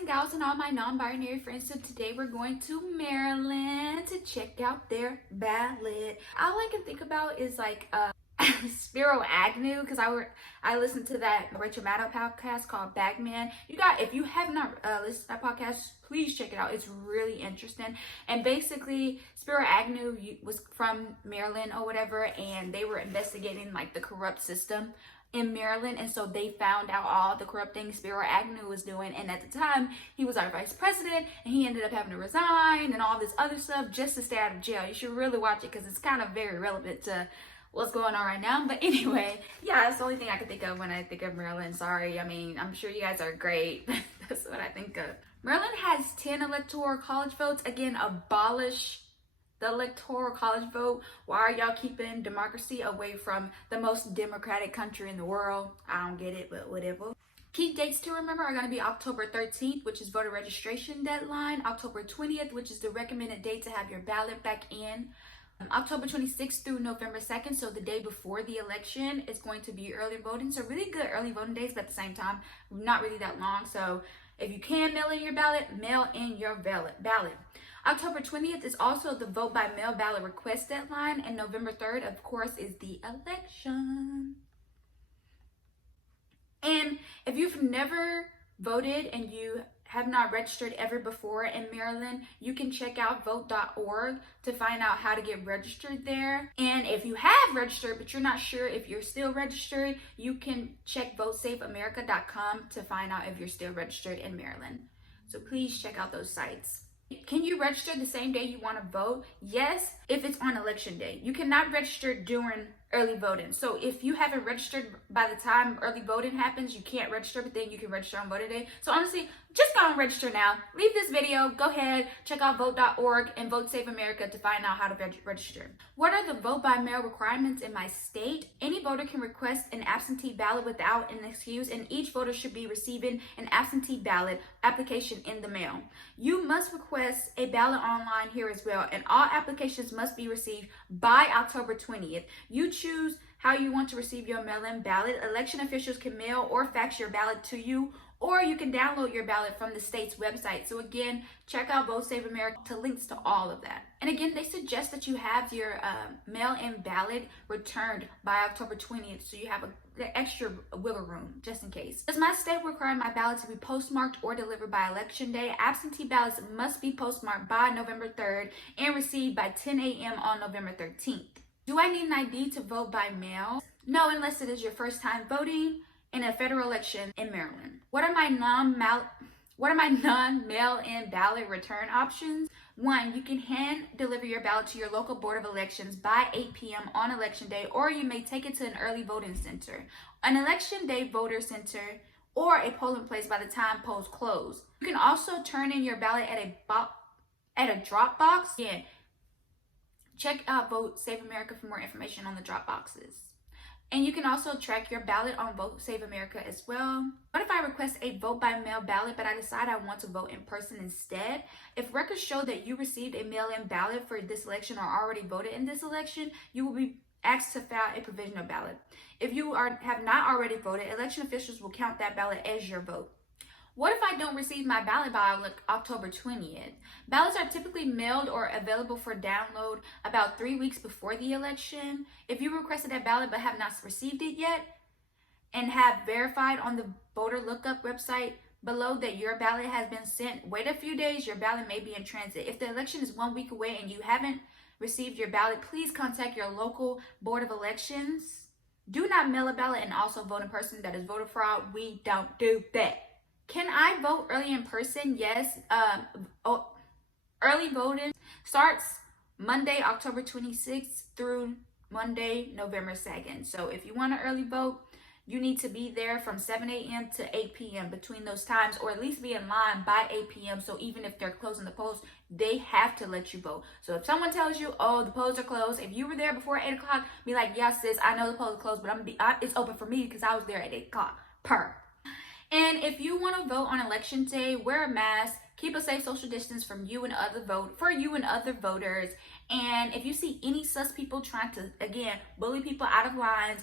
and gals and all my non-binary friends. So today we're going to Maryland to check out their ballot. All I can think about is like Spiro Agnew, because I listened to that Rachel Maddow podcast called Bagman. If you have not listened to that podcast, please check it out. It's really interesting. And basically, Spiro Agnew was from Maryland or whatever, and they were investigating like the corrupt system in Maryland, and so they found out all the corrupt things Spiro Agnew was doing. And at the time, he was our vice president, and he ended up having to resign and all this other stuff just to stay out of jail. You should really watch it because it's kind of very relevant to what's going on right now. But anyway, yeah, that's the only thing I can think of when I think of Maryland. Sorry, I mean, I'm sure you guys are great. That's what I think of. Maryland has 10 electoral college votes. Again, abolish the electoral college vote. Why are y'all keeping democracy away from the most democratic country in the world? I don't get it, but whatever. Key dates to remember are going to be October 13th, which is voter registration deadline. October 20th, which is the recommended date to have your ballot back in. October 26th through November 2nd, so the day before the election, is going to be early voting. So really good early voting days, but at the same time, not really that long. So if you can mail in your ballot, mail in your ballot. October 20th is also the vote by mail ballot request deadline, and November 3rd, of course, is the election. And if you've never voted and you have not registered ever before in Maryland, you can check out vote.org to find out how to get registered there. And if you have registered but you're not sure if you're still registered, you can check votesafeamerica.com to find out if you're still registered in Maryland. So please check out those sites. Can you register the same day you want to vote? Yes, if it's on election day. You cannot register during early voting. So if you haven't registered by the time early voting happens, you can't register, but then you can register on voting day. So honestly, just go and register now. Leave this video, go ahead, check out vote.org and Vote Save America to find out how to register. What are the vote by mail requirements in my state? Any voter can request an absentee ballot without an excuse, and each voter should be receiving an absentee ballot application in the mail. You must request a ballot online here as well, and all applications must be received by October 20th. You choose how you want to receive your mail-in ballot. Election officials can mail or fax your ballot to you, or you can download your ballot from the state's website. So again, check out Vote Save America to links to all of that. And again, they suggest that you have your mail-in ballot returned by October 20th, so you have the extra wiggle room just in case. Does my state require my ballot to be postmarked or delivered by election day? Absentee ballots must be postmarked by November 3rd and received by 10 a.m. on November 13th. Do I need an ID to vote by mail? No, unless it is your first time voting in a federal election in Maryland. What are my non-mail-in ballot return options? 1, you can hand deliver your ballot to your local board of elections by 8 p.m. on election day, or you may take it to an early voting center, an election day voter center, or a polling place by the time polls close. You can also turn in your ballot at a drop box. Again, check out Vote Save America for more information on the drop boxes. And you can also track your ballot on Vote Save America as well. What if I request a vote by mail ballot, but I decide I want to vote in person instead? If records show that you received a mail-in ballot for this election or already voted in this election, you will be asked to file a provisional ballot. If you have not already voted, election officials will count that ballot as your vote. What if I don't receive my ballot by October 20th? Ballots are typically mailed or available for download about 3 weeks before the election. If you requested a ballot but have not received it yet and have verified on the voter lookup website below that your ballot has been sent, wait a few days, your ballot may be in transit. If the election is 1 week away and you haven't received your ballot, please contact your local board of elections. Do not mail a ballot and also vote in person. That is voter fraud. We don't do that. Can I vote early in person? Yes. Early voting starts Monday, October 26th through Monday, November 2nd. So if you want to early vote, you need to be there from 7 a.m. to 8 p.m. between those times, or at least be in line by 8 p.m. So even if they're closing the polls, they have to let you vote. So if someone tells you, oh, the polls are closed, if you were there before 8 o'clock, be like, yes, sis, I know the polls are closed, but it's open for me because I was there at 8 o'clock. And if you want to vote on election day, wear a mask, keep a safe social distance from you and other voters. And if you see any sus people trying to, again, bully people out of lines,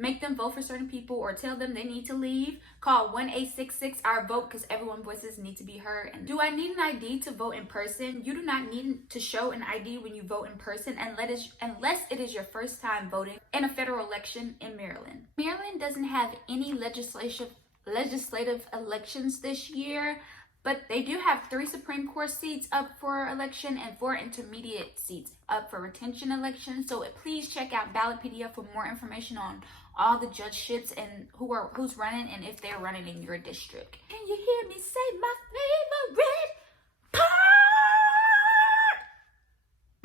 make them vote for certain people or tell them they need to leave, call 1-866-OUR-VOTE because everyone's voices need to be heard. And do I need an ID to vote in person? You do not need to show an ID when you vote in person unless it is your first time voting in a federal election in Maryland. Maryland doesn't have any legislative elections this year, but they do have 3 Supreme Court seats up for election and 4 intermediate seats up for retention elections. So please check out Ballotpedia for more information on all the judgeships and who's running and if they're running in your district. Can you hear me say my favorite part?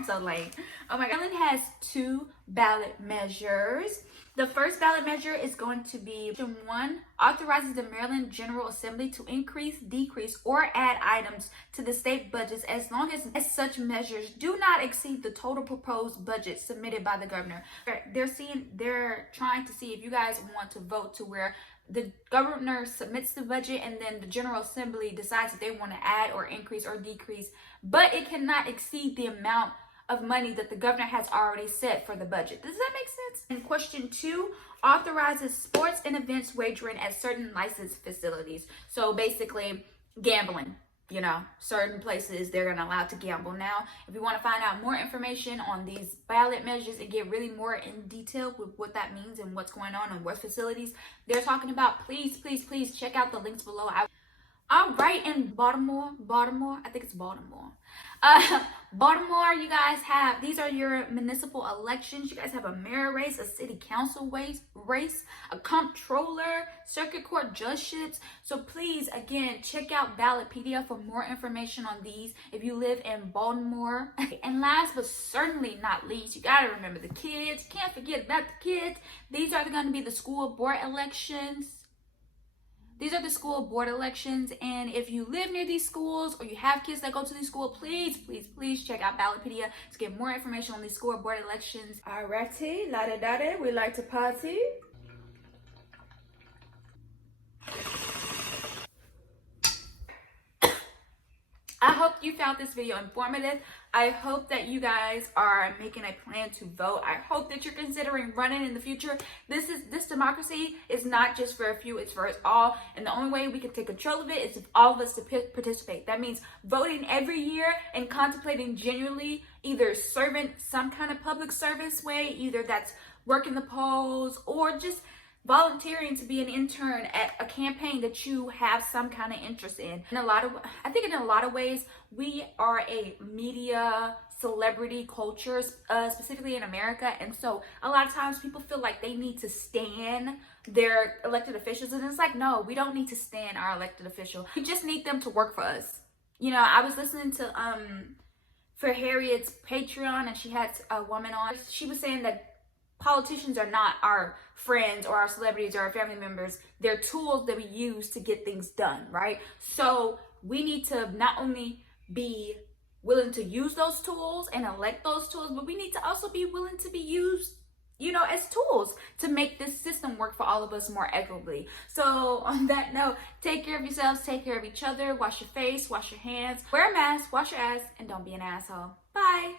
So late. Oh my God. Maryland has 2 ballot measures. The first ballot measure is going to be Section 1, authorizes the Maryland General Assembly to increase, decrease, or add items to the state budgets as long as such measures do not exceed the total proposed budget submitted by the governor. They're trying to see if you guys want to vote to where the governor submits the budget and then the General Assembly decides if they want to add or increase or decrease, but it cannot exceed the amount of money that the governor has already set for the budget. Does that make sense? And question 2 authorizes sports and events wagering at certain licensed facilities. So basically gambling, certain places they're gonna allow to gamble. Now, if you want to find out more information on these ballot measures and get really more in detail with what that means and what's going on and what facilities they're talking about, please check out the links below. All right, in Baltimore, I think it's Baltimore. Baltimore, you guys have, these are your municipal elections. You guys have a mayor race, a city council race, a comptroller, circuit court judgeships. So please, again, check out Ballotpedia for more information on these if you live in Baltimore. And last but certainly not least, you gotta remember the kids. Can't forget about the kids. These are going to be the school board elections. These are the school board elections, and if you live near these schools or you have kids that go to these schools, please check out Ballotpedia to get more information on these school board elections. Alrighty, la-da-da-da, we like to party. I hope you found this video informative. I hope that you guys are making a plan to vote. I hope that you're considering running in the future. This democracy is not just for a few, it's for us all. And the only way we can take control of it is if all of us participate. That means voting every year and contemplating genuinely either serving some kind of public service way, either that's working the polls or just volunteering to be an intern at a campaign that you have some kind of interest in. I think in a lot of ways, we are a media celebrity culture, specifically in America. And so a lot of times people feel like they need to stan their elected officials. And it's like, no, we don't need to stan our elected official. We just need them to work for us. I was listening to for Harriet's Patreon, and she had a woman on. She was saying that politicians are not our friends or our celebrities or our family members. They're tools that we use to get things done, right? So we need to not only be willing to use those tools and elect those tools, but we need to also be willing to be used, as tools to make this system work for all of us more equitably. So on that note, take care of yourselves, take care of each other, wash your face, wash your hands, wear a mask, wash your ass, and don't be an asshole. Bye.